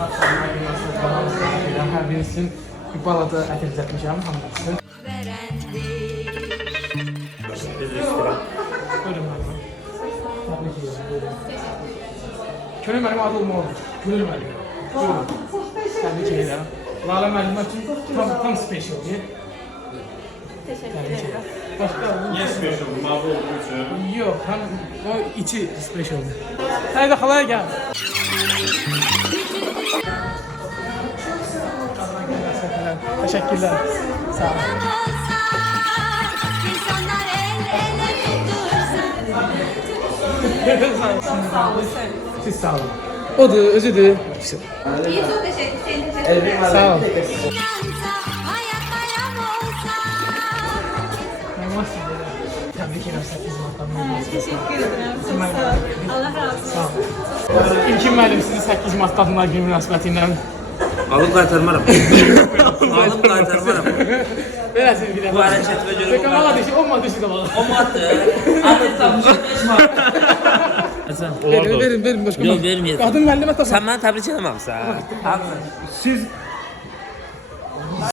Hər birisinin bir balada ət düzəltmişəm, hamısı. Buyurun mənim. Təbrik edirəm, buyurun. Könül mənim adı olmalıdır. Könül mənim. Buyurun. Təbrik edirəm. Lalə müəllimə üçün tam specialdir. Teşekkür ederim. Başqa? Niye special? Mavi olduğu için. Yox, həm o içi specialdir. Hələ də xalaya gəl. Teşekkürler. Sağ olun. Siz sağ olun. Odur, özüdür. İyi, çok teşekkür ederim. Sağ olun. Tebrik ederim 8 Mart'tan. Teşekkür ederim. Çok sağ ol. Allah razı olsun. Sağ olun. İlkin müəllim sizi 8 Mart Qadınlar Günü münasibətilə Alıb qaytarmaram. Alıb qaytarmaram. verəsiniz bir dəfə. Bu hərəkət və görə Peki, olmadı işi, olmadı işi də var. O maddə. Artıq tapmışıq manat. Verin, başqa. Yox, verməyəcəm. Qadın müəllimə tapın. Sən məni təbrik eləməmsən. Siz